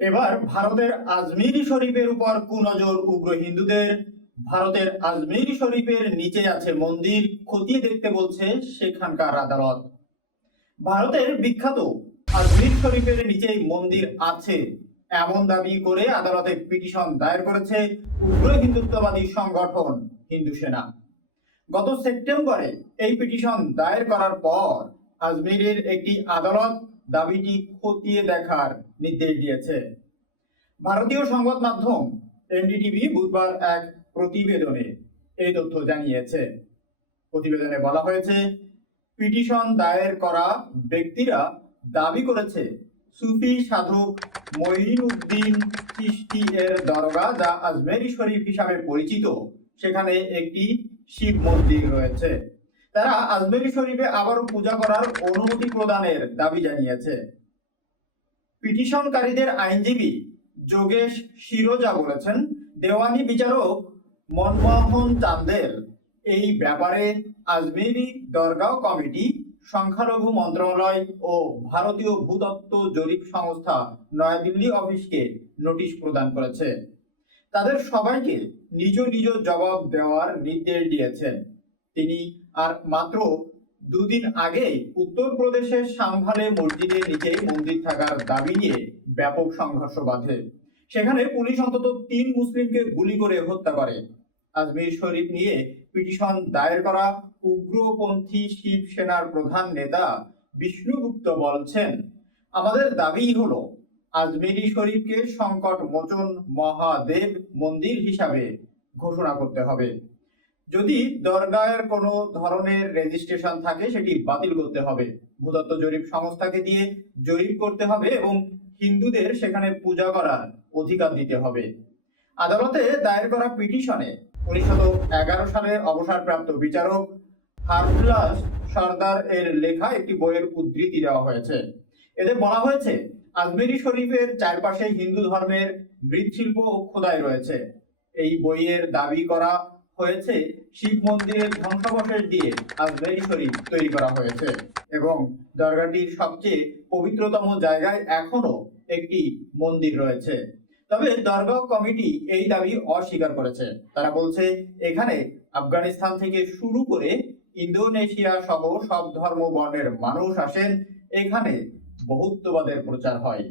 এবার ভারতের আজমিরি শরীফের উপর কুনজর উগ্র হিন্দুদের। ভারতের আজমিরি শরীফের নিচে আছে মন্দির, খতিয়ে দেখতে বলছে সেখানকার আদালত। ভারতের বিখ্যাত আজমির শরীফের নিচেই মন্দির আছে। এমন দাবি করে আদালতে পিটিশন দায়ের করেছে উগ্র হিন্দুত্ববাদী সংগঠন হিন্দু সেনা। গত সেপ্টেম্বরে এই পিটিশন দায়ের করার পর আজমিরের একটি আদালত দাবিটি খতিয়ে দেখার নির্দেশ দিয়েছে। ভারতীয় সংবাদ মাধ্যম এনডিটিভি বুধবার এক প্রতিবেদনে এই তথ্য জানিয়েছে। প্রতিবেদনে বলা হয়েছে, পিটিশন দায়ের করা ব্যক্তিরা দাবি করেছে, সুফি সাধক মঈনুদ্দিন চিশতি এর দরগা যা আজমেরি শরীফ হিসাবে পরিচিত, সেখানে একটি শিব মন্দির রয়েছে। তারা আজমেরি শরীফে আবারও পূজা করার অনুমতি প্রদানের দাবি জানিয়েছে। পিটিশনকারীদের আইনজীবী যোগেশ শিরোজা বলেছেন, দেওয়ানি বিচারক মনমোহন চান্দের এই ব্যাপারে আজমেরি দরগাঁও কমিটি, সংখ্যালঘু মন্ত্রণালয় ও ভারতীয় ভূতত্ত্ব জরিপ সংস্থা নয়াদিল্লি অফিসকে নোটিশ প্রদান করেছে। তাদের সবাইকে নিজ নিজ জবাব দেওয়ার নির্দেশ দিয়েছেন। তিনি আর মাত্র দুদিন আগে উত্তরপ্রদেশের সাম্ভালে মসজিদের নিচে মন্দির থাকার দাবি নিয়ে ব্যাপক সংঘর্ষ বাধে। সেখানে পুলিশ অন্তত তিন মুসলিমকে গুলি করে হত্যা করে। আজমির শরীফ নিয়ে পিটিশন দায়ের করা উগ্রপন্থী শিবসেনার প্রধান নেতা বিষ্ণুগুপ্ত বলছেন, আমাদের দাবি হলো, আজমিরি শরীফকে সংকট মোচন মহাদেব মন্দির হিসাবে ঘোষণা করতে হবে। যদি দরগাহের কোনো ধরনের রেজিস্ট্রেশন থাকে, সেটি বাতিল করতে হবে। ভূতত্ত্ব জরিপ সংস্থাকে দিয়ে জরিপ করতে হবে এবং হিন্দুদের সেখানে পূজা করার অধিকার দিতে হবে। আদালতে দায়ের করা পিটিশনে উনিশশো এগারো সালে অবসরপ্রাপ্ত বিচারক হারুলাস সর্দার এর লেখা একটি বইয়ের উদ্ধৃতি দেওয়া হয়েছে। এতে বলা হয়েছে, আজমেরি শরীফের চারপাশে হিন্দু ধর্মের মৃৎশিল্প ও খোদাই রয়েছে। এই বইয়ের দাবি করা হয়েছে, শিব মন্দিরের ধ্বংসাবশেষ দিয়ে আজমেরি শরীফ তৈরি করা হয়েছে। এবং দরগাটির সবচেয়ে পবিত্রতম জায়গায় এখনও একটি মন্দির রয়েছে। তবে দরগাহ কমিটি এই দাবি অস্বীকার করেছে। তারা বলছে, এখানে আফগানিস্তান থেকে শুরু করে ইন্দোনেশিয়া সহ সব ধর্ম বর্ণের মানুষ আসেন। এখানে বহুত্ববাদের প্রচার হয়।